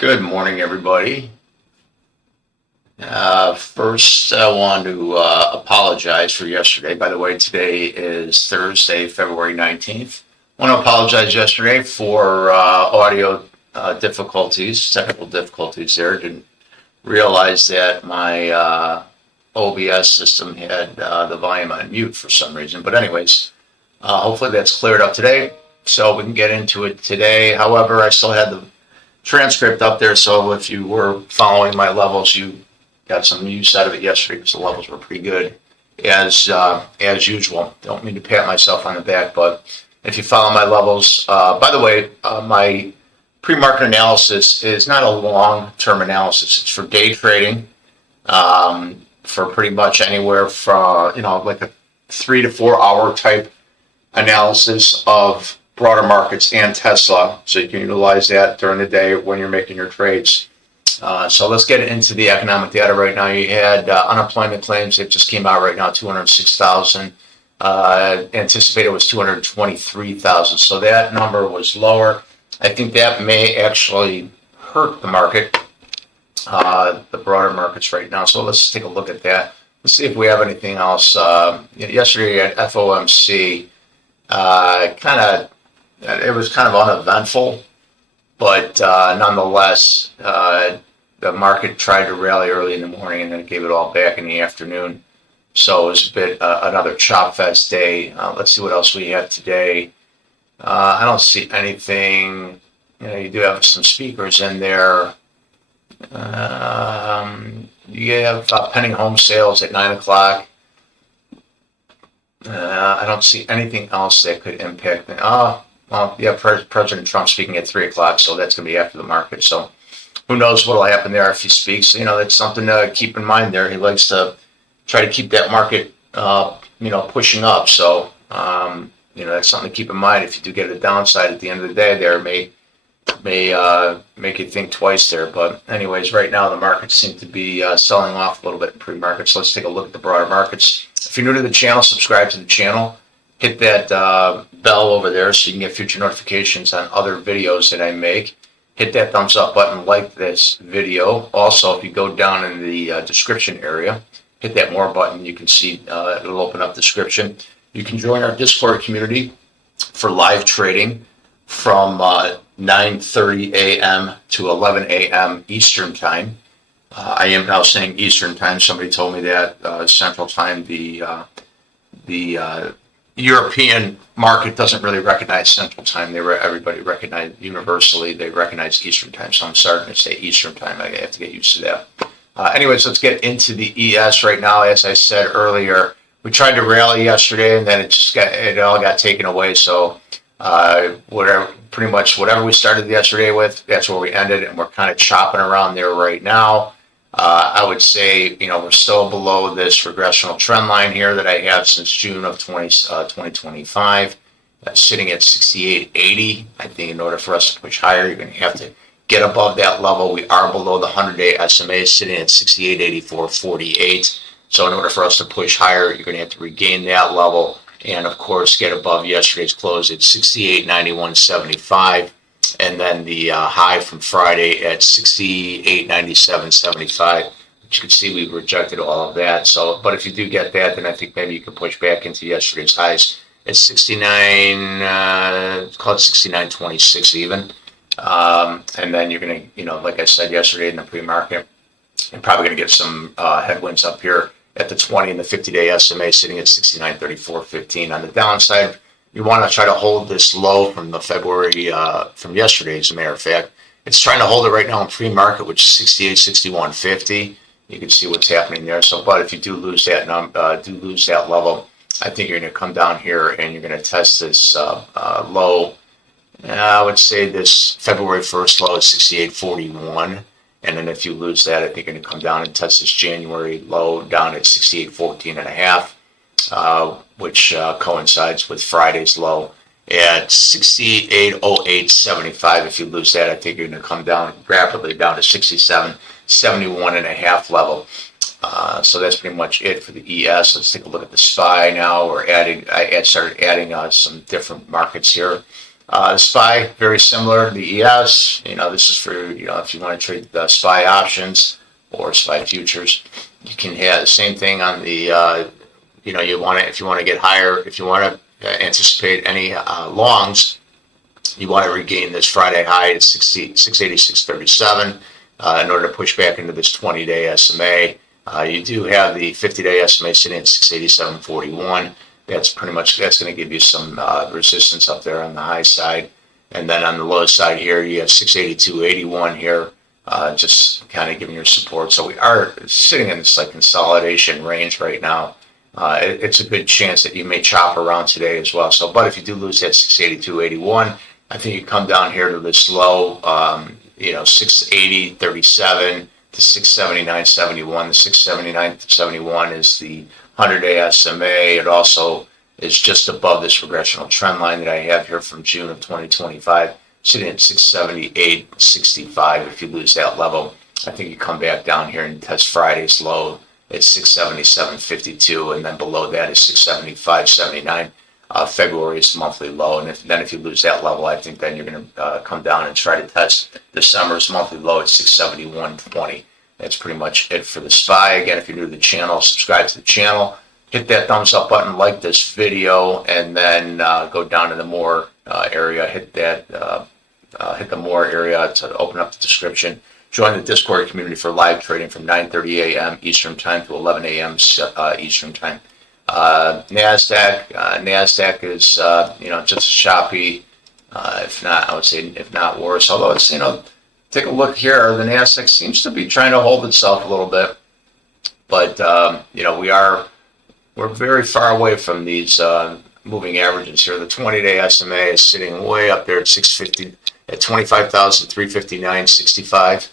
Good morning, everybody. First, I want to apologize for yesterday. By the way, today is Thursday, February 19th. I want to apologize yesterday for audio difficulties, technical difficulties there. Didn't realize that my OBS system had the volume on mute for some reason. But anyways, hopefully that's cleared up today, so we can get into it today. However, I still had the transcript up there, so if you were following my levels, you got some use out of it yesterday because the levels were pretty good as usual. Don't mean to pat myself on the back, but if you follow my levels, by the way, my pre-market analysis is not a long-term analysis. It's for day trading, for pretty much anywhere from like a 3 to 4 hour type analysis of broader markets and Tesla, so you can utilize that during the day when you're making your trades. So let's get into the economic data right now. You had unemployment claims that just came out right now, 206,000. Anticipated was 223,000, so that number was lower. I think that may actually hurt the market, the broader markets right now. So let's take a look at that. Let's see if we have anything else. Yesterday at FOMC, it was kind of uneventful, but nonetheless, the market tried to rally early in the morning and then it gave it all back in the afternoon. So it was a bit another chop fest day. Let's see what else we have today. I don't see anything. You do have some speakers in there. You have pending home sales at 9 o'clock. I don't see anything else that could impact me. Well, yeah, President Trump speaking at 3 o'clock, so that's going to be after the market. So who knows what will happen there if he speaks. That's something to keep in mind there. He likes to try to keep that market, pushing up. So, that's something to keep in mind. If you do get a downside at the end of the day there, may make you think twice there. But anyways, right now the markets seem to be selling off a little bit in pre-market. So let's take a look at the broader markets. If you're new to the channel, subscribe to the channel. Hit that bell over there so you can get future notifications on other videos that I make. Hit that thumbs up button, like this video. Also, if you go down in the description area, hit that more button. You can see it'll open up description. You can join our Discord community for live trading from 9:30 a.m. to 11 a.m. Eastern time. I am now saying Eastern time. Somebody told me that Central time, the European market doesn't really recognize Central time. Everybody recognize universally. They recognize Eastern time. So I'm starting to say Eastern time. I have to get used to that. Anyways, let's get into the ES right now. As I said earlier, we tried to rally yesterday, and then it all got taken away. So pretty much whatever we started yesterday with, that's where we ended, and we're kind of chopping around there right now. I would say, we're still below this regressional trend line here that I have since June of 2025, sitting at 68.80. I think in order for us to push higher, you're going to have to get above that level. We are below the 100-day SMA, sitting at 68.84.48. So in order for us to push higher, you're going to have to regain that level and, of course, get above yesterday's close at 68.91.75. And then the high from Friday at 68.97.75. You can see we rejected all of that. So, but if you do get that, then I think maybe you can push back into yesterday's highs at 69, call it 69.26 even. And then you're going to, like I said yesterday in the pre-market, you're probably going to get some headwinds up here at the 20 and the 50-day SMA sitting at 69.34.15. On the downside, you want to try to hold this low from the February, from yesterday, as a matter of fact. It's trying to hold it right now in pre-market, which is 68.61.50. You can see what's happening there. So, but if you do lose that level, I think you're going to come down here and you're going to test this low. I would say this February 1st low is 68.41. And then if you lose that, I think you're going to come down and test this January low down at 68.14.5. Which coincides with Friday's low at 68.08.75. If you lose that, I think you're going to come down rapidly down to 67.71.5 level. So that's pretty much it for the ES. Let's take a look at the SPY now. I started adding some different markets here. The SPY, very similar to the ES. This is for, if you want to trade the SPY options or SPY futures. You can have the same thing on the, if you want to get higher, if you want to anticipate any longs, you want to regain this Friday high at 686.37 in order to push back into this 20-day SMA. You do have the 50-day SMA sitting at 687.41. That's going to give you some resistance up there on the high side. And then on the low side here, you have 682.81 here, just kind of giving your support. So we are sitting in this like consolidation range right now. It's a good chance that you may chop around today as well. So, but if you do lose that 682.81, I think you come down here to this low, 680.37 to 679.71. The 679.71 is the 100-day SMA. It also is just above this regressional trend line that I have here from June of 2025, sitting at 678.65. If you lose that level, I think you come back down here and test Friday's low at 677.52, and then below that is 675.79. February's monthly low, and if you lose that level, I think then you're going to come down and try to test December's monthly low at 671.20. That's pretty much it for the SPY. Again, if you're new to the channel, subscribe to the channel, hit that thumbs up button, like this video, and then go down to the more area, hit the more area to open up the description. Join the Discord community for live trading from 9:30 a.m. Eastern Time to 11 a.m. Eastern Time. NASDAQ is just choppy, if not worse. Although it's take a look here, the NASDAQ seems to be trying to hold itself a little bit, but we're very far away from these moving averages here. The 20-day SMA is sitting way up there at 650 at 25,359.65.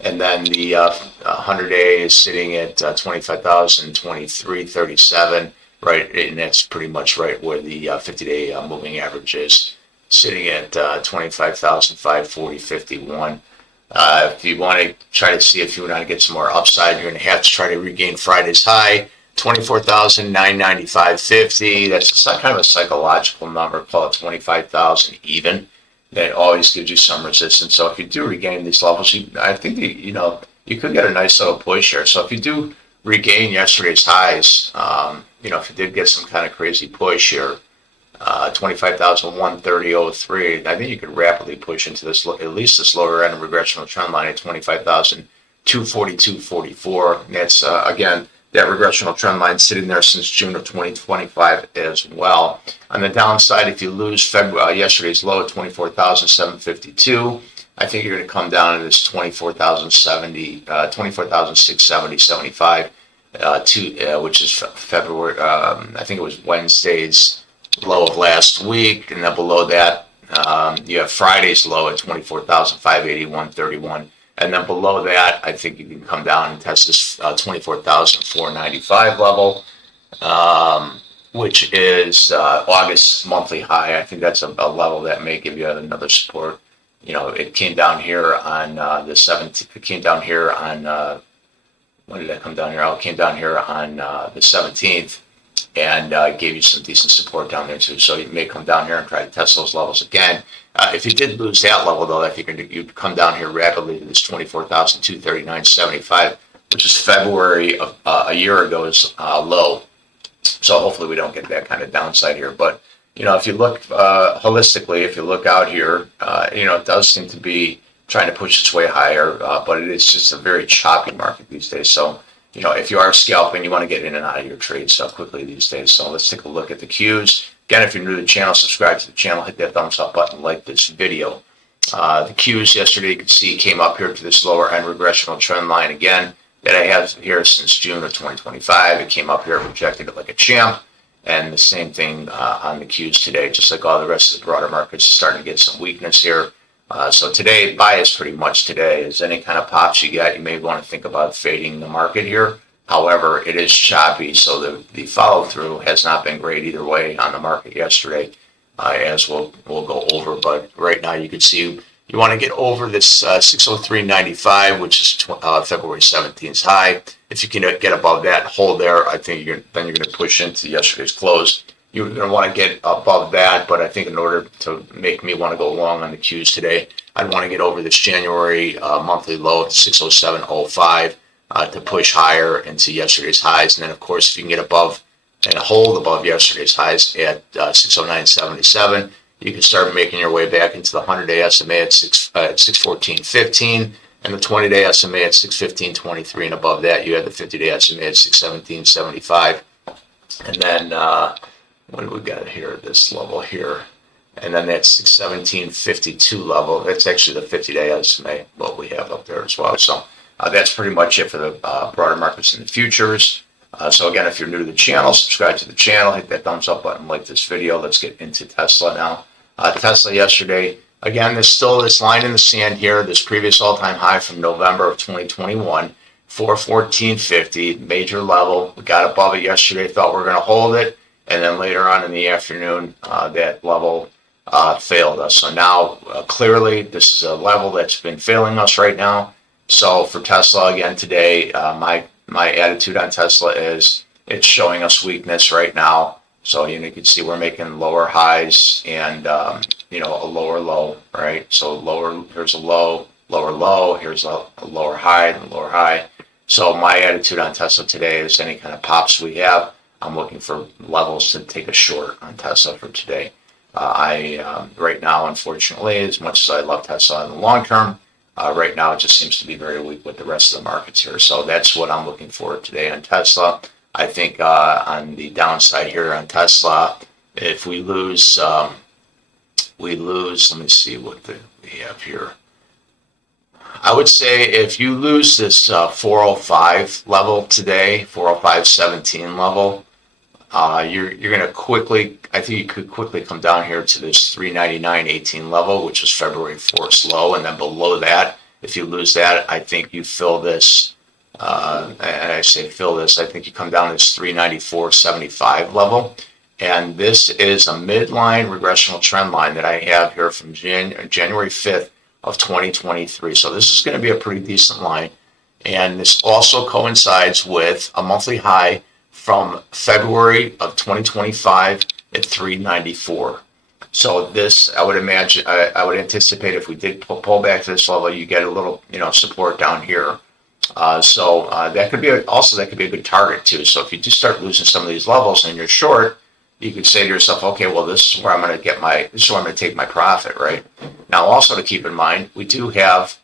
And then the 100-day is sitting at 25,023.37, right, and that's pretty much right where the 50-day moving average is, sitting at 25,540.51. If you want to try to see if you want to get some more upside, you're going to have to try to regain Friday's high, 24,995.50. That's kind of a psychological number, call it 25,000 even. That always gives you some resistance. So if you do regain these levels, I think you could get a nice little push here. So if you do regain yesterday's highs, if you did get some kind of crazy push here, 25,130.03, I think you could rapidly push into this, at least this lower end of regressional trend line at 25,242.44. And that's again, that regressional trend line sitting there since June of 2025 as well. On the downside, if you lose yesterday's low at 24,752, I think you're going to come down to this 24,670.75, which is February. I think it was Wednesday's low of last week, and then below that, you have Friday's low at 24,581.31. And then below that, I think you can come down and test this 24,495 level, which is August monthly high. I think that's a level that may give you another support. It came down here on the 17th. It came down here on, when did that come down here? Oh, it came down here on the 17th and gave you some decent support down there too. So you may come down here and try to test those levels again. If you did lose that level, though, I think you'd come down here rapidly to this 24,239.75, which is February of a year ago's low. So hopefully we don't get that kind of downside here. But, if you look holistically, if you look out here, it does seem to be trying to push its way higher, but it is just a very choppy market these days. So, if you are scalping, you want to get in and out of your trades quickly these days. So let's take a look at the Qs. Again, if you're new to the channel, subscribe to the channel, hit that thumbs up button, like this video. The Qs yesterday, you can see, came up here to this lower end regressional trend line again that I have here since June of 2025. It came up here, rejected it like a champ. And the same thing on the Qs today, just like all the rest of the broader markets, starting to get some weakness here. So today, bias pretty much today is any kind of pops you get, you may want to think about fading the market here. However, it is choppy, so the follow-through has not been great either way on the market yesterday, as we'll go over. But right now, you can see you want to get over this 603.95, which is February 17th's high. If you can get above that, hold there. I think then you're going to push into yesterday's close you're going to want to get above that. But I think in order to make me want to go long on the Qs today, I'd want to get over this January monthly low of 607.05 to push higher into yesterday's highs. And then, of course, if you can get above and hold above yesterday's highs at 609.77, you can start making your way back into the 100-day SMA at 614.15 and the 20-day SMA at 615.23. And above that, you have the 50-day SMA at 617.75. And then what do we got here? This level here. And then that 617.52 level, that's actually the 50-day SMA, what we have up there as well. So that's pretty much it for the broader markets and the futures. So again, if you're new to the channel, subscribe to the channel, hit that thumbs up button, like this video. Let's get into Tesla now. Tesla yesterday, again, there's still this line in the sand here, this previous all-time high from November of 2021, 414.50, major level. We got above it yesterday, thought we were going to hold it. And then later on in the afternoon, that level failed us. So now, clearly, this is a level that's been failing us right now. So for Tesla, again, today, my attitude on Tesla is it's showing us weakness right now. So, you can see we're making lower highs and, a lower low, right? So here's a low, lower low, here's a lower high and a lower high. So my attitude on Tesla today is any kind of pops we have, I'm looking for levels to take a short on Tesla for today. Right now, unfortunately, as much as I love Tesla in the long term, right now it just seems to be very weak with the rest of the markets here. So that's what I'm looking for today on Tesla. I think on the downside here on Tesla, if we lose, let me see what we have here. I would say if you lose this 405 level today, 405.17 level, you're going to quickly, I think you could quickly come down here to this 399.18 level, which was February 4th low. And then below that, if you lose that, I think you fill this, and I say fill this, I think you come down to this 394.75 level. And this is a midline regressional trend line that I have here from January 5th of 2023. So this is going to be a pretty decent line. And this also coincides with a monthly high from February of 2025 at 394. So this, I would imagine, I would anticipate if we did pull back to this level, you get a little, support down here. So that could be that could be a good target too. So if you do start losing some of these levels and you're short, you could say to yourself, okay, well, this is where I'm going to take my profit, right? Now, also to keep in mind, we do have,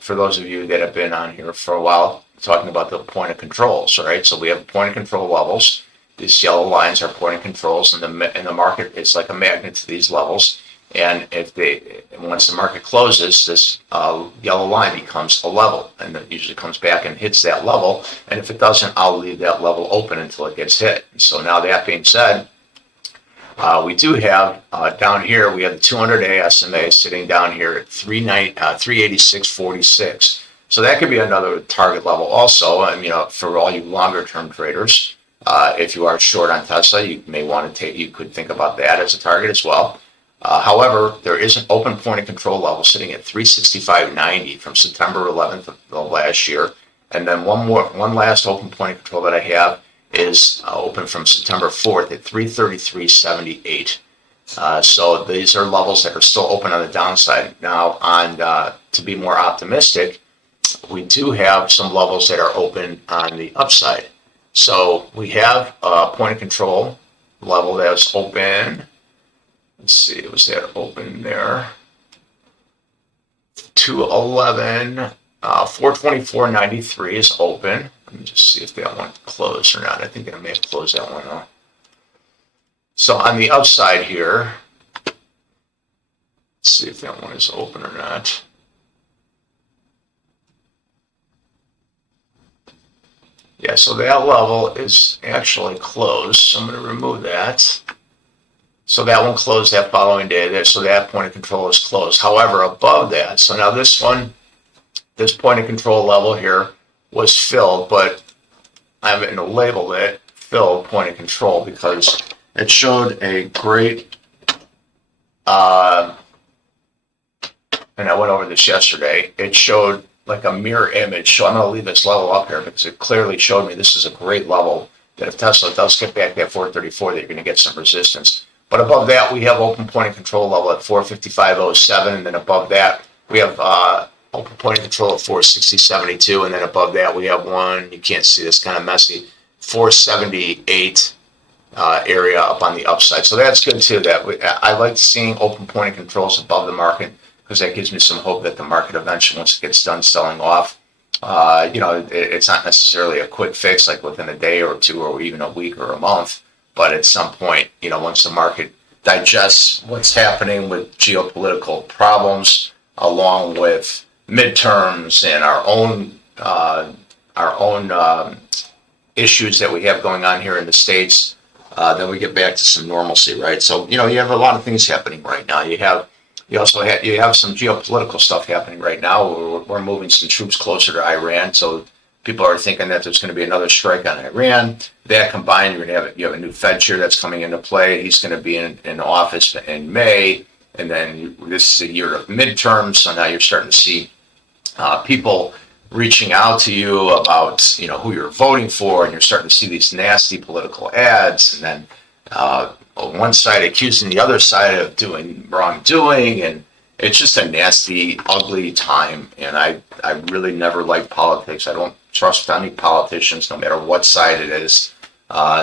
for those of you that have been on here for a while, talking about the point of controls, right? So we have point of control levels. These yellow lines are point of controls, and the market is like a magnet to these levels. And once the market closes, this yellow line becomes a level, and it usually comes back and hits that level. And if it doesn't, I'll leave that level open until it gets hit. So now that being said, we do have down here, we have the 200-day SMA sitting down here at 386.46. So that could be another target level also. For all you longer term traders, if you are short on Tesla, you may want to you could think about that as a target as well. However, there is an open point of control level sitting at 365.90 from September 11th of last year. And then one last open point of control that I have is open from September 4th at 333.78. So these are levels that are still open on the downside. Now, to be more optimistic, we do have some levels that are open on the upside. So we have a point of control level that's open. Let's see, was that open there? 211, 424.93 is open. Let me just see if that one closed or not. I think I may have closed that one off. So on the upside here, let's see if that one is open or not. Yeah, so that level is actually closed. So I'm going to remove that. So that one closed that following day. So that point of control is closed. However, above that, so now this point of control level here was filled, but I'm going to label it filled point of control because it showed a great, and I went over this yesterday, it showed like a mirror image. So I'm going to leave this level up here because it clearly showed me this is a great level that if Tesla does get back that 434, that you're going to get some resistance. But above that, we have open point and control level at 455.07, and then above that, we have open point and control at 460.72, and then above that, we have one, you can't see this, kind of messy, 478 area up on the upside. So that's good too. I like seeing open point and controls above the market, because that gives me some hope that the market eventually, once it gets done selling off, it's not necessarily a quick fix, like within a day or two, or even a week or a month. But at some point, once the market digests what's happening with geopolitical problems, along with midterms and our own issues that we have going on here in the States, then we get back to some normalcy, right? So, you have a lot of things happening right now. You have some geopolitical stuff happening right now. We're moving some troops closer to Iran, so people are thinking that there's going to be another strike on Iran. That combined, you have a new Fed chair that's coming into play. He's going to be in office in May, and then this is a year of midterms. So now you're starting to see people reaching out to you about who you're voting for, and you're starting to see these nasty political ads, and then one side accusing the other side of doing wrongdoing, and it's just a nasty, ugly time. And I really never like politics. I don't trust any politicians, no matter what side it is.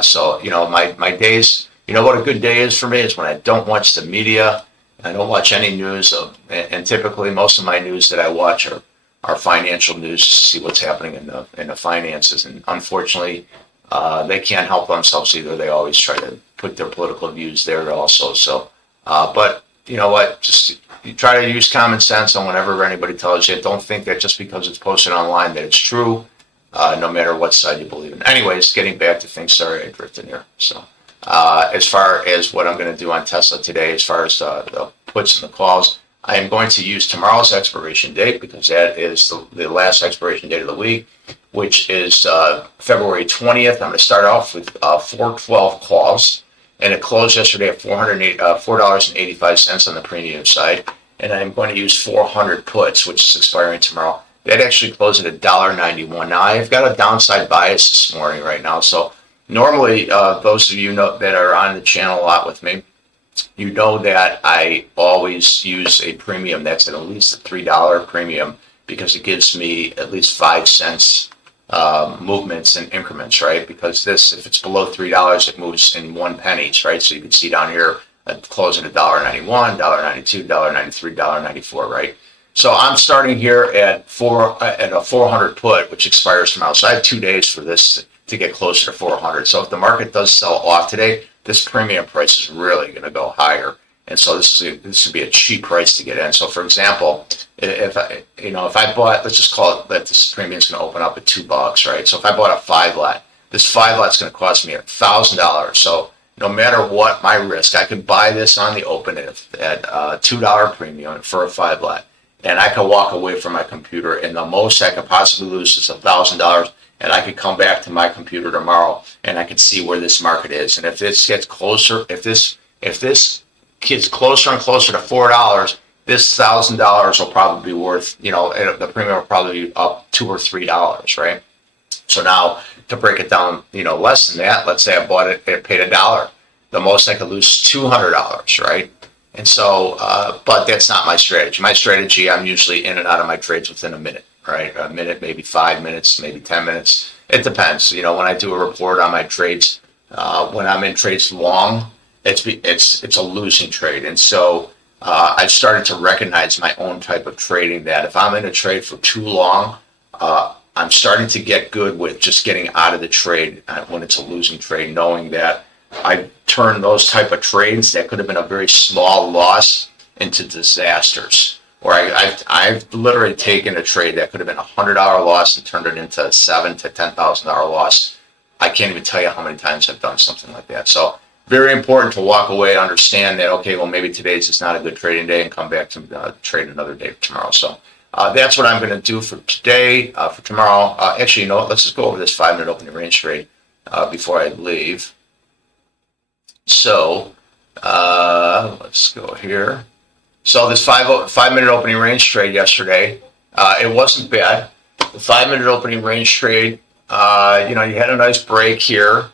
So my days, what a good day is for me is when I don't watch the media. I don't watch any news, and typically most of my news that I watch are financial news, to see what's happening in the finances. And unfortunately, they can't help themselves either. They always try to put their political views there also. So, but you know what? Just you try to use common sense on whenever anybody tells you. Don't think that just because it's posted online that it's true, no matter what side you believe in. Anyways, getting back to things. Sorry, I drifted here. So, as far as what I'm going to do on Tesla today, as far as the puts and the calls, I am going to use tomorrow's expiration date, because that is the last expiration date of the week, which is February 20th. I'm going to start off with 412 calls, and it closed yesterday at $4.85 on the premium side. And I'm going to use 400 puts, which is expiring tomorrow. That actually closed at $1.91. Now, I've got a downside bias this morning right now. So normally, those of you that are on the channel a lot with me, you know that I always use a premium that's at least a $3 premium, because it gives me at least 5 cents movements and increments, right? Because if it's below $3, it moves in 1 pennies, right? So you can see down here at closing at $1.91, $1.92, $1.93, $1.94, right? So I'm starting here at a 400 put, which expires tomorrow. So I have 2 days for this to get closer to 400. So if the market does sell off today, this premium price is really going to go higher. And so this would be a cheap price to get in. So for example, if I bought, let's just call it that this premium is going to open up at $2, right? So if I bought a 5 lot, this 5 lot is going to cost me $1,000. So no matter what my risk, I could buy this on the open at $2 premium for a 5 lot, and I could walk away from my computer, and the most I could possibly lose is $1,000. And I could come back to my computer tomorrow, and I could see where this market is. And if this gets closer, if this gets closer and closer to $4, this $1,000 will probably be worth, the premium will probably be up $2 or $3, right? So now to break it down, less than that, let's say I bought it, it paid $1. The most I could lose is $200, right? And so, but that's not my strategy. My strategy, I'm usually in and out of my trades within a minute. Right, a minute, maybe 5 minutes, maybe 10 minutes. It depends. When I do a report on my trades, when I'm in trades long, it's a losing trade, and so I've started to recognize my own type of trading. That if I'm in a trade for too long, I'm starting to get good with just getting out of the trade when it's a losing trade, knowing that I turn those type of trades that could have been a very small loss into disasters. Or I've literally taken a trade that could have been a $100 loss and turned it into a $7,000 to $10,000 loss. I can't even tell you how many times I've done something like that. So very important to walk away and understand that, okay, well, maybe today's just not a good trading day, and come back to trade another day tomorrow. So that's what I'm going to do for today. For tomorrow, actually, let's just go over this 5-minute opening range trade before I leave. So let's go here. So this 5-minute opening range trade yesterday, it wasn't bad. The 5-minute opening range trade, you had a nice break here.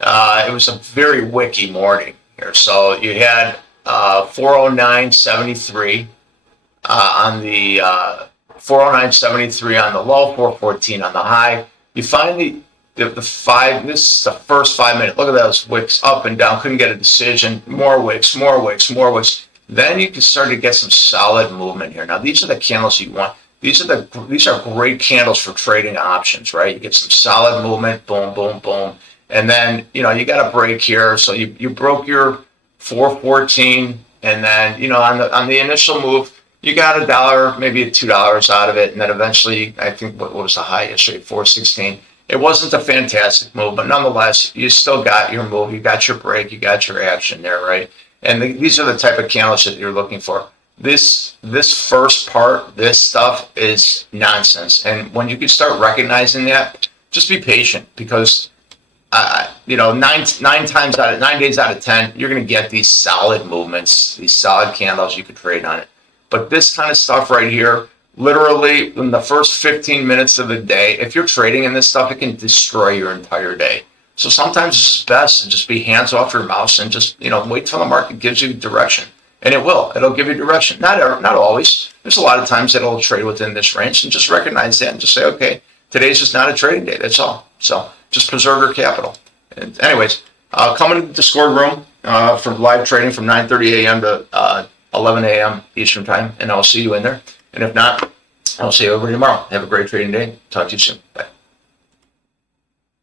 It was a very wicky morning here. So you had 409.73 on the 409.73 on the low, 414 on the high. You finally the five. This is the first 5 minutes. Look at those wicks up and down. Couldn't get a decision. More wicks, more wicks, more wicks. Then you can start to get some solid movement here. Now these are the candles you want. These are great candles for trading options, right? You get some solid movement, boom, boom, boom, and then you got a break here. So you broke your 414, and then on the initial move you got $1, maybe $2 out of it, and then eventually I think what was the high yesterday, 416. It wasn't a fantastic move, but nonetheless you still got your move, you got your break, you got your action there, right? And these are the type of candles that you're looking for. This first part, this stuff is nonsense. And when you can start recognizing that, just be patient, because 9 days out of 10, you're going to get these solid movements, these solid candles you could trade on it. But this kind of stuff right here, literally in the first 15 minutes of the day, if you're trading in this stuff, it can destroy your entire day. So sometimes it's just best to just be hands off your mouse and just wait till the market gives you direction. And it'll give you direction. Not always. There's a lot of times that it'll trade within this range, and just recognize that and just say, okay, today's just not a trading day. That's all. So just preserve your capital. And anyways, come into the Discord room for live trading from 9:30 a.m. to 11 a.m. Eastern time, and I'll see you in there. And if not, I'll see you over tomorrow. Have a great trading day. Talk to you soon. Bye.